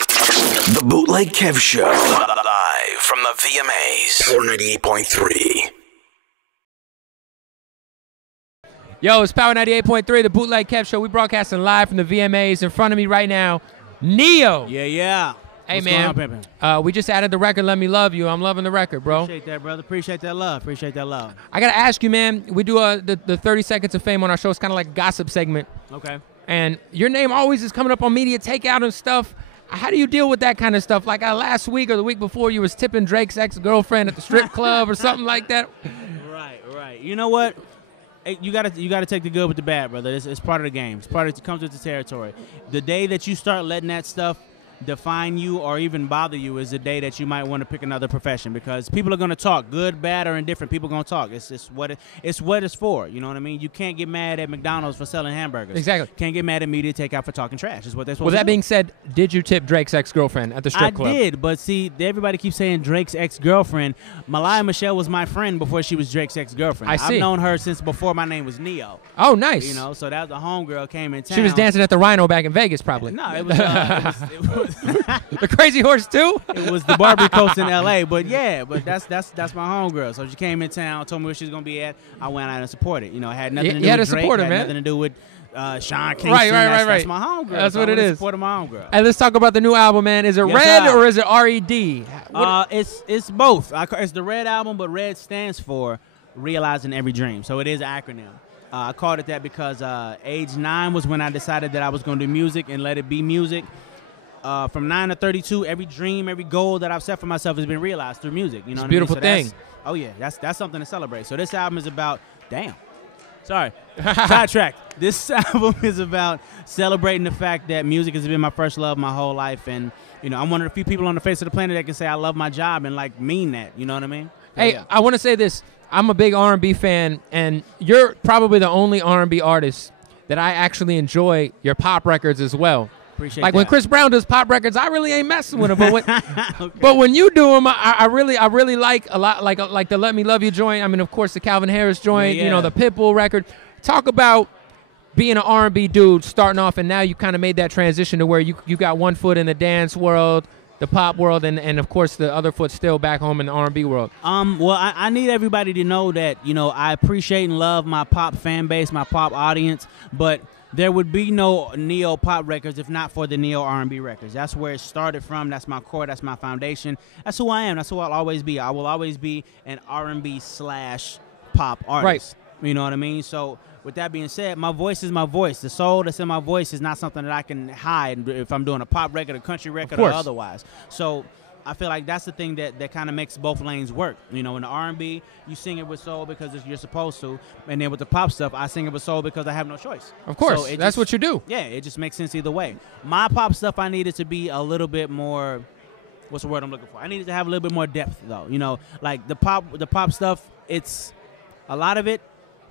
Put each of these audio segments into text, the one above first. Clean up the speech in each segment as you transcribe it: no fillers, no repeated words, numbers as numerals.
The Bootleg Kev Show. Live from the VMAs. 498.3. Yo, it's Power 98.3, the Bootleg Kev Show. We broadcasting live from the VMAs. In front of me right now, Neo. Yeah. Hey, What's man. going on, We just added the record, Let Me Love You. I'm loving the record, bro. Appreciate that, brother. Appreciate that love. I got to ask you, man. We do the 30 Seconds of Fame on our show. It's kind of like a gossip segment. Okay. And your name always is coming up on media takeout and stuff. How do you deal with that kind of stuff? Like last week or the week before, you was tipping Drake's ex-girlfriend at the strip club or something like that. Right. You know what? Hey, you gotta take the good with the bad, brother. It's part of the game. It comes with the territory. The day that you start letting that stuff define you or even bother you is the day that you might want to pick another profession, because people are going to talk, good, bad, or indifferent. People are going to talk. It's what it's for. You know what I mean? You can't get mad at McDonald's for selling hamburgers. Exactly. Can't get mad at media takeout for talking trash. Is what they're supposed Well, to that do. being said, did you tip Drake's ex-girlfriend at the strip club? I did, but see, everybody keeps saying Drake's ex-girlfriend. Malaya Michelle was my friend before she was Drake's ex-girlfriend. I see. I've known her since before my name was Neo. Oh, nice. You know, so that was a homegirl came in town. She was dancing at the Rhino back in Vegas, probably. No, it was The Crazy Horse too? it was the Barbie Coast in L.A. But yeah, that's my homegirl. So she came in town, told me where she was gonna be at. I went out and supported. You know, it had nothing to do had with to Drake. support her, had man. nothing to do with Sean Kingston. Right. That's my homegirl. That's so what I it went to is. Support my homegirl. Hey, let's talk about the new album, man. Is it Yes, R.E.D sir. or is it R.E.D? It's both. It's the R.E.D album, but R.E.D stands for Realizing Every Dream. So it is an acronym. I called it that because age 9 was when I decided that I was going to do music and let it be music. From 9 to 32, every dream, every goal that I've set for myself has been realized through music. You know, It's a what beautiful I mean? thing. Oh yeah, that's something to celebrate. So this album is about sidetracked. This album is about celebrating the fact that music has been my first love my whole life, and you know, I'm one of the few people on the face of the planet that can say I love my job and like mean that. You know what I mean? Hey, Yeah. I want to say this. I'm a big R&B fan, and you're probably the only R&B artist that I actually enjoy your pop records as well. Appreciate like that. when Chris Brown does pop records, I really ain't messing with him. But when, Okay. but when you do them, I really like a lot, like the Let Me Love You joint. I mean, of course, the Calvin Harris joint. Yeah. You know, the Pitbull record. Talk about being an R&B dude, starting off, and now you kind of made that transition to where you got one foot in the dance world, the pop world, and of course the other foot still back home in the R&B world. Well, I need everybody to know that, you know, I appreciate and love my pop fan base, my pop audience, but there would be no Neo pop records if not for the Neo R&B records. That's where it started from. That's my core. That's my foundation. That's who I am. That's who I'll always be. I will always be an R&B/pop artist. Right. You know what I mean? So with that being said, my voice is my voice. The soul that's in my voice is not something that I can hide if I'm doing a pop record, a country record, or otherwise. So I feel like that's the thing that kind of makes both lanes work. You know, in the R&B, you sing it with soul because you're supposed to, and then with the pop stuff, I sing it with soul because I have no choice. Of course, So that's what you do. Yeah, it just makes sense either way. My pop stuff, I needed to be a little bit more. What's the word I'm looking for? I needed to have a little bit more depth, though. You know, like the pop stuff. It's a lot of it.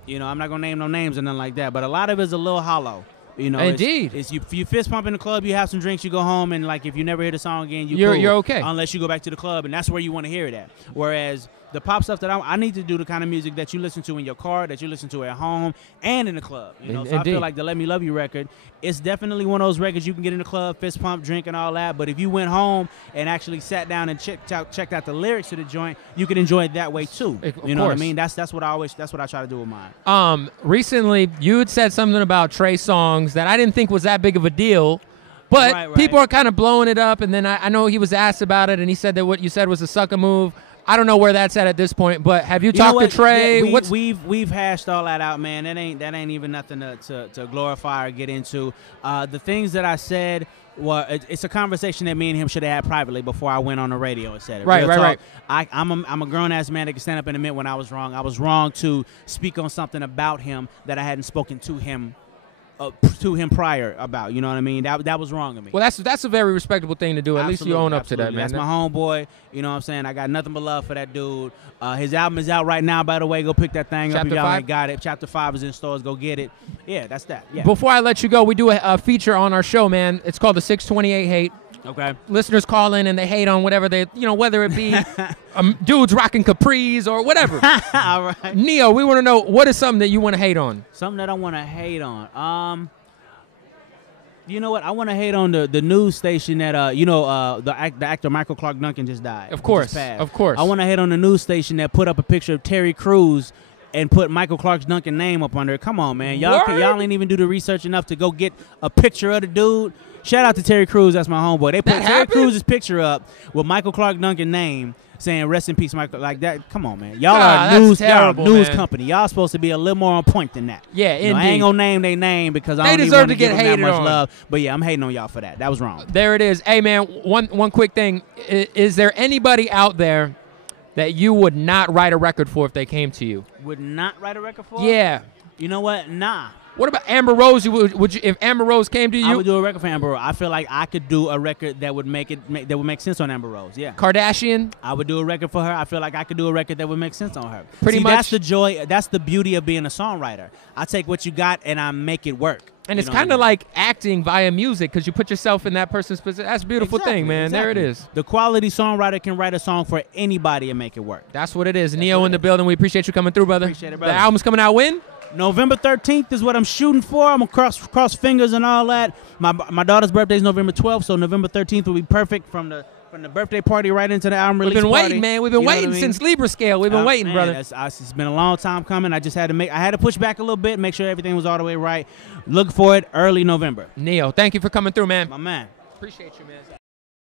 You know, I'm not gonna name no names or nothing like that, but a lot of it is a little hollow. You know, Indeed. It's you fist pump in the club, you have some drinks, you go home, and like if you never hear the song again, You're cool, okay. unless you go back to the club, and that's where you want to hear it at. Whereas the pop stuff that I need to do the kind of music that you listen to in your car, that you listen to at home, and in the club. You know, so I Indeed. feel like the Let Me Love You record, it's definitely one of those records you can get in the club, fist pump, drink, and all that. But if you went home and actually sat down and checked out the lyrics to the joint, you could enjoy it that way too. Of You know what I course. mean? That's what I try to do with mine. Recently, you had said something about Trey Songz that I didn't think was that big of a deal, but Right. people are kind of blowing it up. And then I know he was asked about it, and he said that what you said was a sucker move. I don't know where that's at this point, but have you You know talked to what? Trey? Yeah, What's we've hashed all that out, man. That ain't even nothing to glorify or get into. The things that I said, well, it's a conversation that me and him should have had privately before I went on the radio and said it. Right, Real right, talk. I'm a grown ass man that can stand up and admit when I was wrong. I was wrong to speak on something about him that I hadn't spoken to him prior about. You know what I mean? That was wrong of me. well, that's a very respectable thing to do. At least you own up to that, Absolutely. man. That's my homeboy. You know what I'm saying? I got nothing but love for that dude. His album is out right now, by the way. Go pick that thing up Chapter if y'all 5? ain't got it. Chapter 5 is in stores. Go get it. Yeah, that's that. Yeah. Before I let you go, we do a feature on our show, man. It's called the 628 Hate. Okay. Listeners call in and they hate on whatever they, whether it be dudes rocking capris or whatever. All right. Neo, we want to know, what is something that you want to hate on? Something that I want to hate on. You know what? I want to hate on the news station that the actor Michael Clark Duncan just died. Of course, of course. I want to hate on the news station that put up a picture of Terry Crews and put Michael Clark Duncan name up under it. Come on, man. Y'all ain't even do the research enough to go get a picture of the dude. Shout out to Terry Crews. That's my homeboy. They put Terry Crews' picture up with Michael Clark Duncan name, saying rest in peace, Michael. Like that. Come on, man. Y'all are a news company. Y'all supposed to be a little more on point than that. Yeah, indeed. I ain't gonna name their name because I don't deserve to get hated that much love. But yeah, I'm hating on y'all for that. That was wrong. There it is. Hey, man. One quick thing. Is there anybody out there that you would not write a record for if they came to you? Would not write a record for? Yeah. You know what? Nah. What about Amber Rose? Would you, if Amber Rose came to you? I would do a record for Amber Rose. I feel like I could do a record that would make sense on Amber Rose. Yeah. Kardashian? I would do a record for her. I feel like I could do a record that would make sense on her. Pretty much. That's the joy. That's the beauty of being a songwriter. I take what you got and I make it work. And it's kind of like acting via music because you put yourself in that person's position. That's a beautiful thing, man. Exactly. There it is. The quality songwriter can write a song for anybody and make it work. That's what it is. Neo in the building. We appreciate you coming through, brother. Appreciate it, brother. The album's coming out when? November 13th is what I'm shooting for. I'm going to cross fingers and all that. My daughter's birthday is November 12th, so November 13th will be perfect from the birthday party right into the album release party. We've been waiting, man. We've been waiting since Libra Scale. We've been waiting, brother. It's been a long time coming. I had to push back a little bit, make sure everything was all the way right. Look for it early November. Neo, thank you for coming through, man. My man. Appreciate you, man.